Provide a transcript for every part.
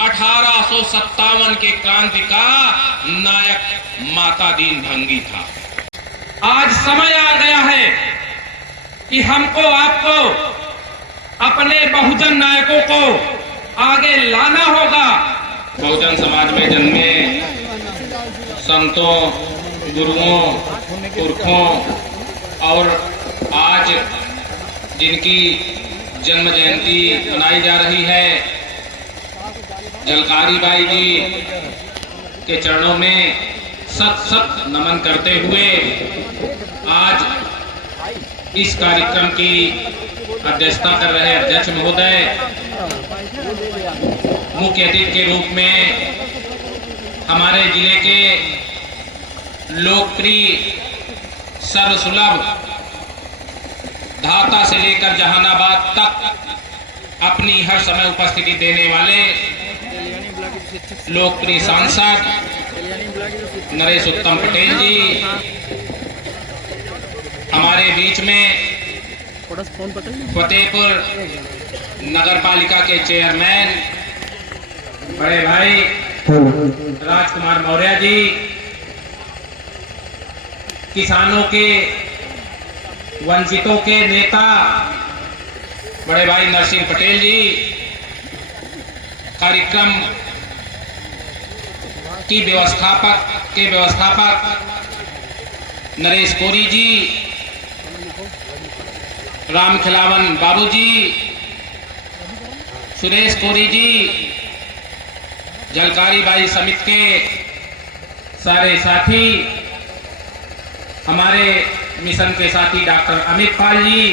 1857 के क्रांति का नायक माता दीन भंगी था। आज समय आ गया है कि हमको आपको अपने बहुजन नायकों को आगे लाना होगा। बहुजन समाज में जन्मे संतों, गुरुओं, पुरखों और आज जिनकी जन्म जयंती मनाई जा रही है, झलकारी बाई जी के चरणों में सत सत नमन करते हुए आज इस कार्यक्रम की अध्यक्षता कर रहे अध्यक्ष महोदय, मुख्य अतिथि के रूप में हमारे जिले के लोकप्रिय, सर्वसुलभ, धाता से लेकर जहानाबाद तक अपनी हर समय उपस्थिति देने वाले लोकप्रिय सांसद नरेश उत्तम पटेल जी हमारे बीच में, फतेहपुर नगर पालिका के चेयरमैन बड़े भाई राजकुमार मौर्य जी, किसानों के, वंचितों के नेता बड़े भाई नरसिंह पटेल जी, कार्यक्रम की व्यवस्थापक नरेश कोरी जी, राम खिलावन बाबू जी, सुरेश कोरी जी, झलकारी बाई समिति के सारे साथी, हमारे मिशन के साथी डॉक्टर अमित पाल जी,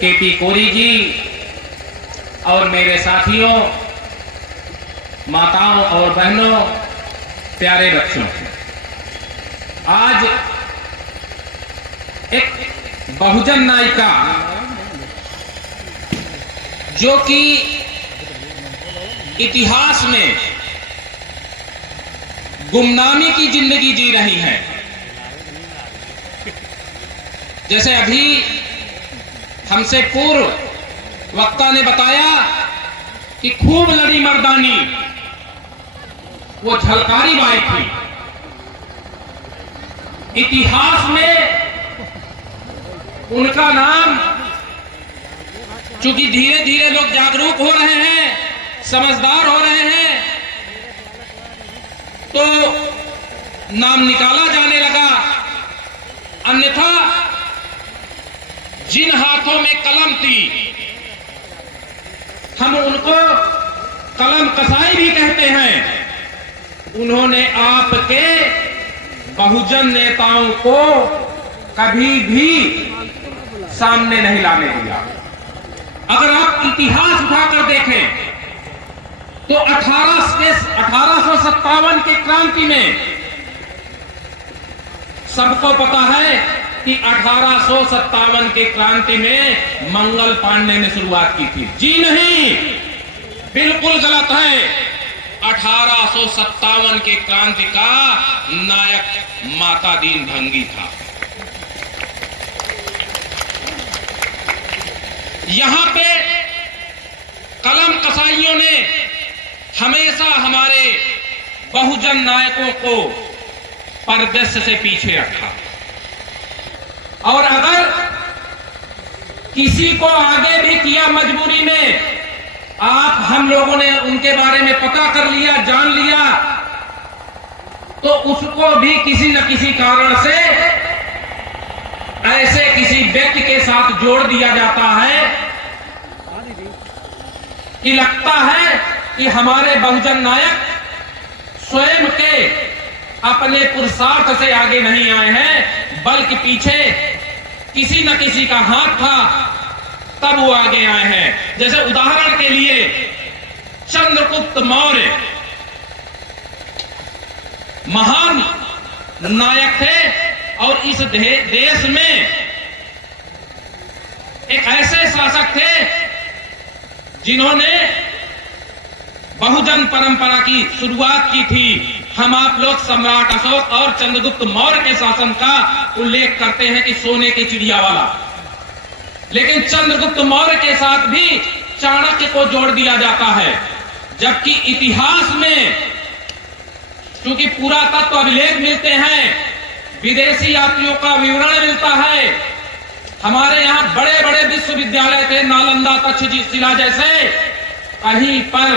केपी कोरी जी और मेरे साथियों, माताओं और बहनों, प्यारे बच्चों, आज एक बहुजन नायिका जो कि इतिहास में गुमनामी की जिंदगी जी रही है, जैसे अभी हमसे पूर्व वक्ता ने बताया कि खूब लड़ी मर्दानी वो झलकारी बाई थी। इतिहास में उनका नाम, चूंकि धीरे धीरे लोग जागरूक हो रहे हैं, समझदार हो रहे हैं, तो नाम निकाला जाने लगा। अन्यथा जिन हाथों में कलम थी, हम उनको कलम कसाई भी कहते हैं, उन्होंने आपके बहुजन नेताओं को कभी भी सामने नहीं लाने दिया। अगर आप इतिहास उठाकर देखें तो 1857 के क्रांति में सबको पता है कि 1857 के क्रांति में मंगल पांडे ने शुरुआत की थी। जी नहीं, बिल्कुल गलत है। 1857 के क्रांति का नायक माता दीन भंगी था। यहां पे कलम कसाईयों ने हमेशा हमारे बहुजन नायकों को परिदृश्य से पीछे रखा, और अगर किसी को आगे भी किया मजबूरी में, आप हम लोगों ने उनके बारे में पता कर लिया, जान लिया, तो उसको भी किसी न किसी कारण से ऐसे किसी व्यक्ति के साथ जोड़ दिया जाता है कि लगता है कि हमारे बहुजन नायक स्वयं के अपने पुरुषार्थ से आगे नहीं आए हैं, बल्कि पीछे किसी न किसी का हाथ था, तब वो आगे आए हैं। जैसे उदाहरण के लिए चंद्रगुप्त मौर्य महान नायक थे, और इस देश में एक ऐसे शासक थे जिन्होंने बहुजन परंपरा की शुरुआत की थी। हम आप लोग सम्राट अशोक और चंद्रगुप्त मौर्य के शासन का उल्लेख करते हैं कि सोने की चिड़िया वाला, लेकिन चंद्रगुप्त मौर्य के साथ भी चाणक्य को जोड़ दिया जाता है, जबकि इतिहास में क्योंकि पुरातत्व अभिलेख मिलते हैं, विदेशी यात्रियों का विवरण मिलता है। हमारे यहाँ बड़े बड़े विश्वविद्यालय थे, नालंदा, तक्षशिला जैसे, कहीं पर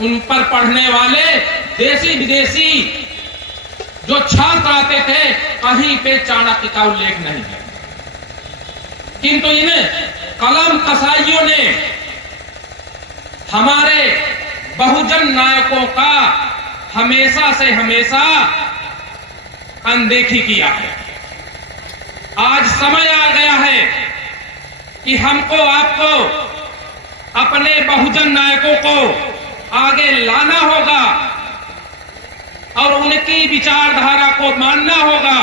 उन पर पढ़ने वाले देशी विदेशी जो छात्र आते थे, कहीं पे चाणक्य का उल्लेख नहीं है। किंतु इन कलम कसाइयों ने हमारे बहुजन नायकों का हमेशा से हमेशा अनदेखी किया है। आज समय आ गया है कि हमको आपको अपने बहुजन नायकों को आगे लाना होगा और उनकी विचारधारा को मानना होगा।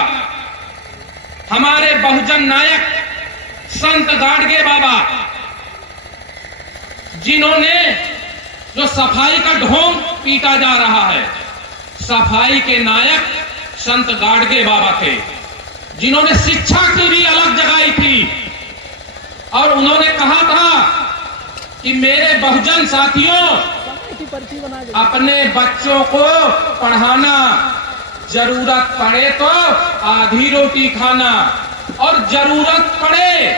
हमारे बहुजन नायक संत गाडगे बाबा, जिन्होंने जो सफाई का ढोंग पीटा जा रहा है, सफाई के नायक संत गाडगे बाबा थे, जिन्होंने शिक्षा की भी अलग जगाई थी। और उन्होंने कहा था कि मेरे बहुजन साथियों, अपने बच्चों को पढ़ाना, जरूरत पड़े तो आधी रोटी खाना, और जरूरत पड़े